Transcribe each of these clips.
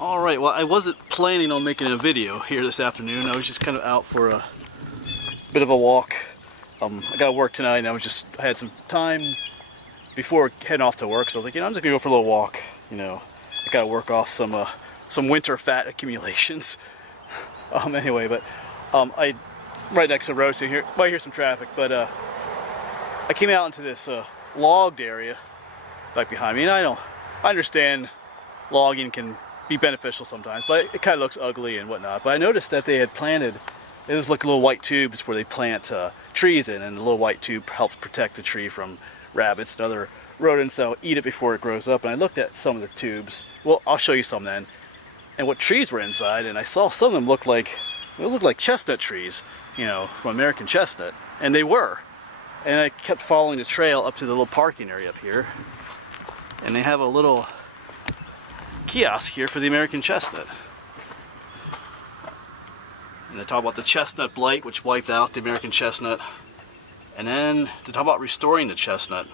Alright, well I wasn't planning on making a video here this afternoon. I was just kind of out for a bit of a walk. I got to work tonight and I had some time before heading off to work, so I was like, I'm just gonna go for a little walk. I got to work off some winter fat accumulations. Anyway, but I right next to the road, so you might hear some traffic, but I came out into this logged area back behind me, and I understand logging can be beneficial sometimes, but it kind of looks ugly and whatnot. But I noticed that they had planted, it was like little white tubes where they plant trees in, and the little white tube helps protect the tree from rabbits and other rodents that'll eat it before it grows up. And I looked at some of the tubes. Well, I'll show you some then, and what trees were inside, and I saw some of them looked like chestnut trees, from American chestnut, and they were. And I kept following the trail up to the little parking area up here, and they have a little kiosk here for the American chestnut. And they talk about the chestnut blight, which wiped out the American chestnut, and then they talk about restoring the chestnut.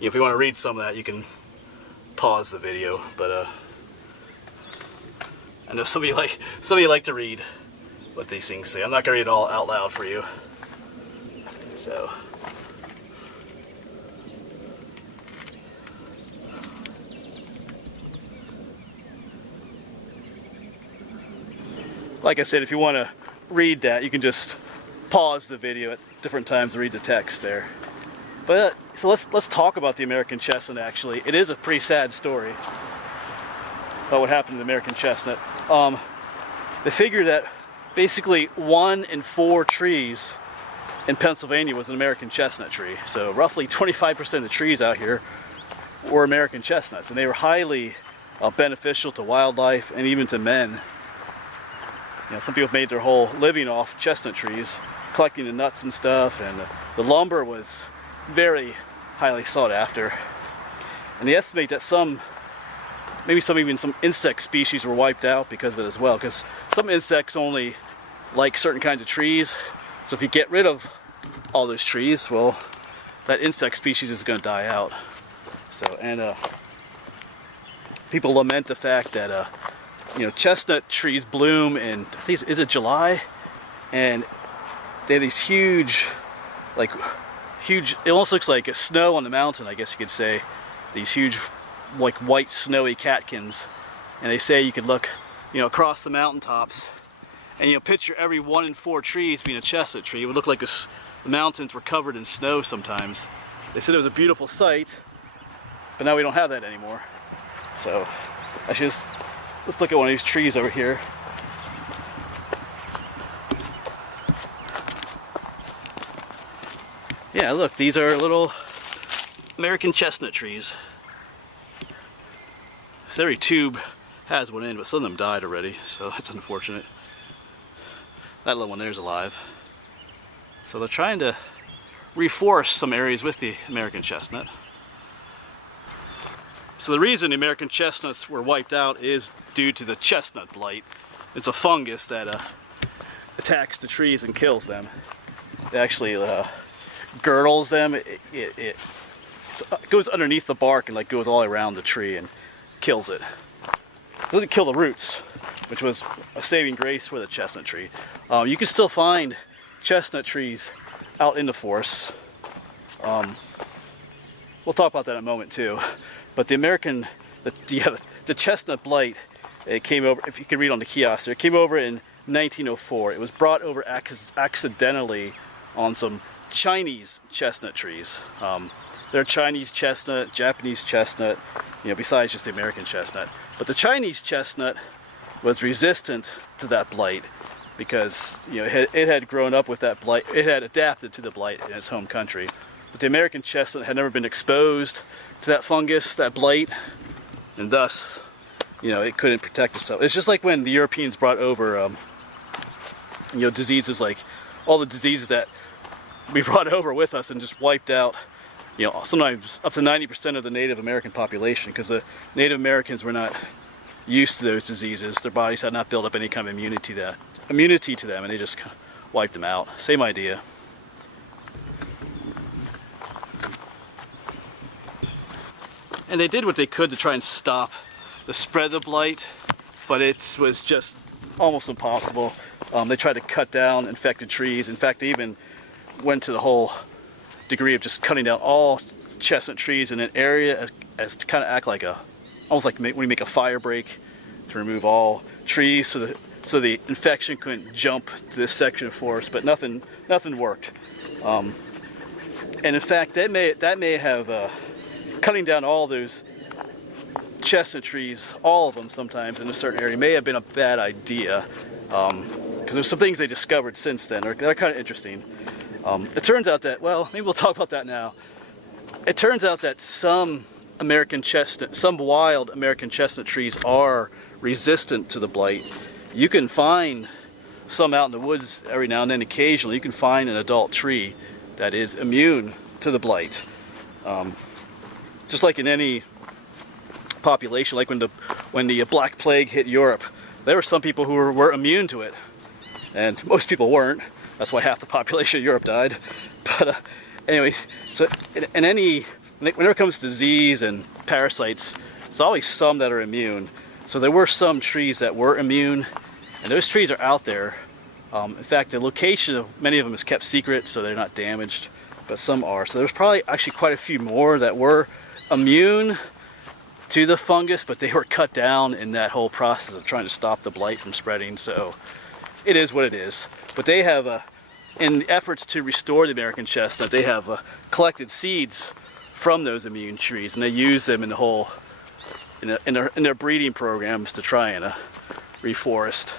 If you want to read some of that, you can pause the video, but I know some of you like to read what these things say. I'm not going to read it all out loud for you. So, like I said, if you want to read that, you can just pause the video at different times to read the text there. But so let's talk about the American chestnut. Actually, it is a pretty sad story about what happened to the American chestnut. They figure that basically 1 in 4 trees in Pennsylvania was an American chestnut tree. So roughly 25% of the trees out here were American chestnuts, and they were highly beneficial to wildlife and even to men. Some people made their whole living off chestnut trees, collecting the nuts and stuff, and the lumber was very highly sought after. And they estimate that maybe some insect species were wiped out because of it as well, because some insects only like certain kinds of trees. So if you get rid of all those trees, well, that insect species is going to die out. So, and people lament the fact that chestnut trees bloom in, I think, is it July? And they have these huge, it almost looks like a snow on the mountain, I guess you could say. These huge, like, white snowy catkins. And they say you could look, across the mountaintops, and picture every 1 in 4 trees being a chestnut tree. It would look like the mountains were covered in snow sometimes. They said it was a beautiful sight, but now we don't have that anymore. So, let's look at one of these trees over here. Yeah, look, these are little American chestnut trees. So every tube has one in, but some of them died already, so that's unfortunate. That little one there's alive. So they're trying to reforest some areas with the American chestnut. So the reason the American chestnuts were wiped out is due to the chestnut blight. It's a fungus that attacks the trees and kills them. It actually girdles them. It goes underneath the bark and goes all around the tree and kills it. It doesn't kill the roots, which was a saving grace for the chestnut tree. You can still find chestnut trees out in the forests. We'll talk about that in a moment too. But the chestnut blight, it came over, if you can read on the kiosk there, it came over in 1904. It was brought over accidentally on some Chinese chestnut trees. There are Chinese chestnut, Japanese chestnut, besides just the American chestnut. But the Chinese chestnut was resistant to that blight because it had grown up with that blight. It had adapted to the blight in its home country. But the American chestnut had never been exposed to that fungus, that blight, and thus, it couldn't protect itself. It's just like when the Europeans brought over, diseases, like all the diseases that we brought over with us and just wiped out, sometimes up to 90% of the Native American population, because the Native Americans were not used to those diseases. Their bodies had not built up any kind of immunity to them, and they just wiped them out. Same idea. And they did what they could to try and stop the spread of the blight, but it was just almost impossible. They tried to cut down infected trees. In fact, they even went to the whole degree of just cutting down all chestnut trees in an area as to kind of act like almost like when you make a fire break, to remove all trees so the infection couldn't jump to this section of forest. But nothing worked. And in fact, that may have cutting down all those chestnut trees, all of them sometimes in a certain area, may have been a bad idea, because there's some things they discovered since then. They're kind of interesting. It turns out that, well, maybe we'll talk about that now. It turns out that some wild American chestnut trees are resistant to the blight. You can find some out in the woods every now and then. Occasionally you can find an adult tree that is immune to the blight. Just like in any population, like when the Black Plague hit Europe, there were some people who were immune to it, and most people weren't. That's why half the population of Europe died. But anyway, so whenever it comes to disease and parasites, there's always some that are immune. So there were some trees that were immune, and those trees are out there. In fact, the location of many of them is kept secret, so they're not damaged, but some are. So there's probably actually quite a few more that were immune to the fungus, but they were cut down in that whole process of trying to stop the blight from spreading. So it is what it is. But they have, in efforts to restore the American chestnut, they have collected seeds from those immune trees, and they use them in the whole, in their breeding programs to try and reforest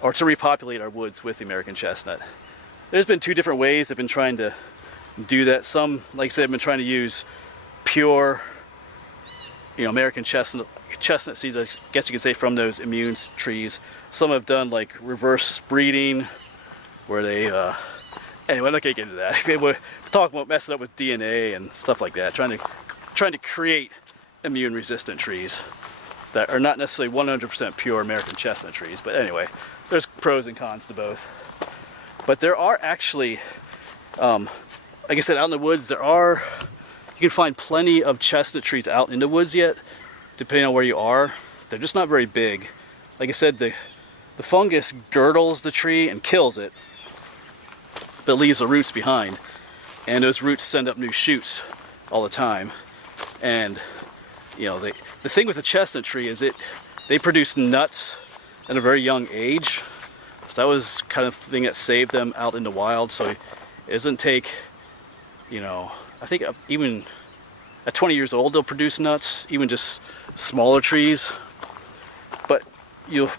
or to repopulate our woods with the American chestnut. There's been two different ways they've been trying to do that. Some, like I said, have been trying to use pure, American chestnut seeds, I guess you could say, from those immune trees. Some have done like reverse breeding, where they, anyway, I'm not gonna get into that. We're talking about messing up with DNA and stuff like that, trying to create immune resistant trees that are not necessarily 100% pure American chestnut trees. But anyway, there's pros and cons to both. But there are actually, like I said, out in the woods, you can find plenty of chestnut trees out in the woods yet, depending on where you are. They're just not very big. Like I said, the fungus girdles the tree and kills it, but leaves the roots behind. And those roots send up new shoots all the time. And, the thing with the chestnut tree is they produce nuts at a very young age. So that was kind of the thing that saved them out in the wild. So it doesn't take, I think even at 20 years old they'll produce nuts, even just smaller trees. But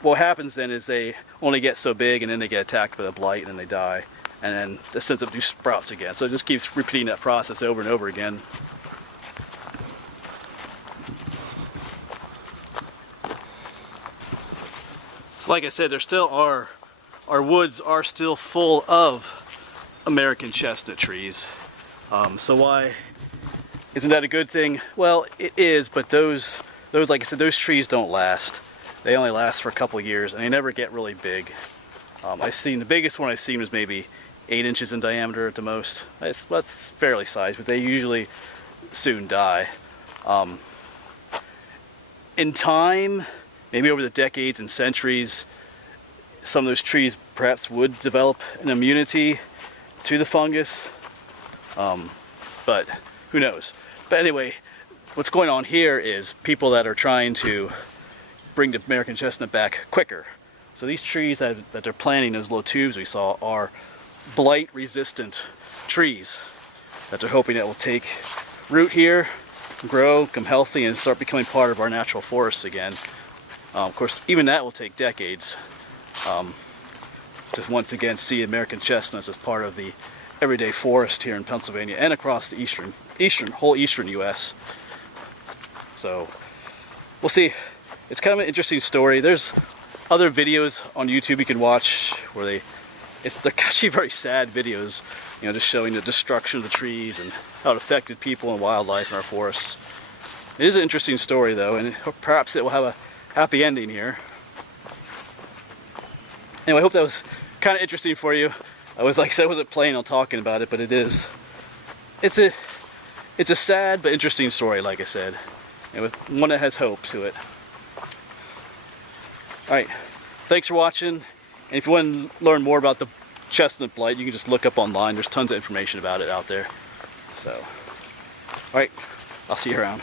what happens then is they only get so big, and then they get attacked by the blight and then they die, and then it sends up new sprouts again. So it just keeps repeating that process over and over again. So like I said, our woods are still full of American chestnut trees. So why isn't that a good thing? Well, it is, but those like I said, those trees don't last. They only last for a couple of years, and they never get really big. The biggest one I've seen was maybe 8 inches in diameter at the most. That's fairly sized, but they usually soon die. In time, maybe over the decades and centuries, some of those trees perhaps would develop an immunity to the fungus, but who knows. But anyway, what's going on here is people that are trying to bring the American chestnut back quicker. So these trees that they're planting, those little tubes we saw, are blight resistant trees that they're hoping that will take root here, grow, become healthy, and start becoming part of our natural forests again. Of course, even that will take decades to once again see American chestnuts as part of the everyday forest here in Pennsylvania and across the whole eastern U.S. So we'll see. It's kind of an interesting story. There's other videos on YouTube you can watch where they're actually very sad videos, just showing the destruction of the trees and how it affected people and wildlife in our forests. It is an interesting story though, and perhaps it will have a happy ending here. Anyway, I hope that was kind of interesting for you. I wasn't planning on talking about it, but it is. It's a sad but interesting story, like I said. and with one that has hope to it. Alright, thanks for watching, and if you want to learn more about the chestnut blight, you can just look up online. There's tons of information about it out there. So, alright, I'll see you around.